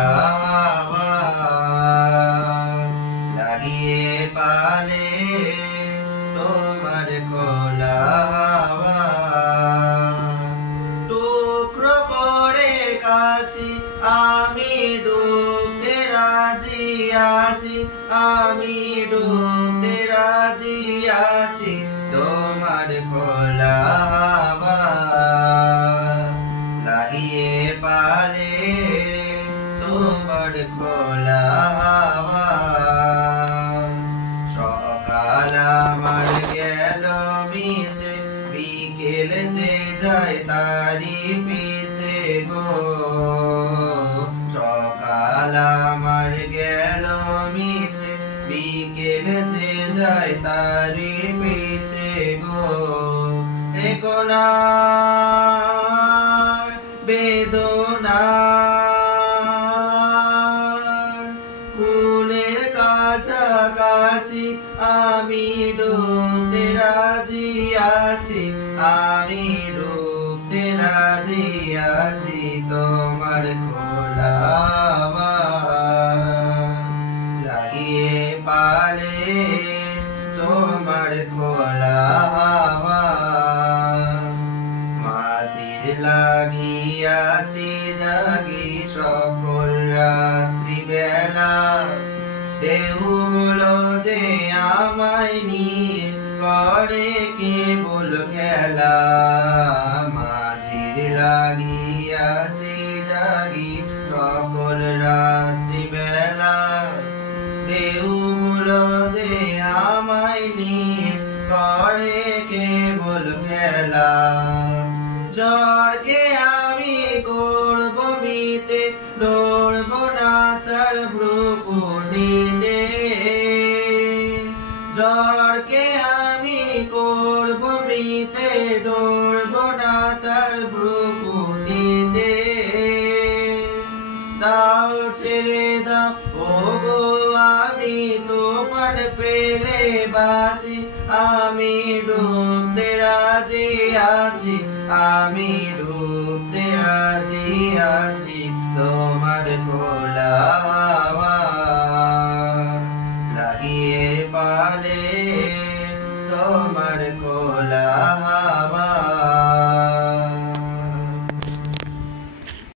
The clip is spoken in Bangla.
হাওয়া লাগিয়ে পালে তোমার খোলা হাওয়া টুকরো করে কাছি আমি ডুবতে রাজি আছি আমি ডুবতে রাজি আছি তোমার খোলা হাওয়া লাগিয়ে পালে তোমার খোলা হাওয়া সকাল আমার গেল মিছে বিকেল যে যায় তারি পিছে গো সকাল আমার গেল মিছে বিকেল যে যায় তারি পিছে গো রে কোনার বেদনা কুলের কাছাকাছি আমি ডুবতে রাজি আছি আমি ডুবতে রাজি আছি তোমার খোলা হাওয়া লাগিয়ে পালে তোমার খোলা হাওয়া মাঝির লাগিয়াছি জাগি সকল রাত্রি বেলা ঢেউগুলো যে আমায় নিয়ে করে কেবল খেলা মাঝির লাগিয়াছি জাগি সকল রাত্রি বেলা ঢেউগুলো যে আমায় নিয়ে করে কেবল খেলা ঝড়কে আমি করব মিতে ডরব না তার ভ্রুকুটিতে ঝড়কে আমি করব মিতে ডরব না তার ভ্রুকুটিতে দাও ছেড়ে দাও ওগো আমি তুফান পেলে বাঁচি আমি ডুবতে রাজি আছি আমি ডুবতে রাজি আছি তোমার খোলা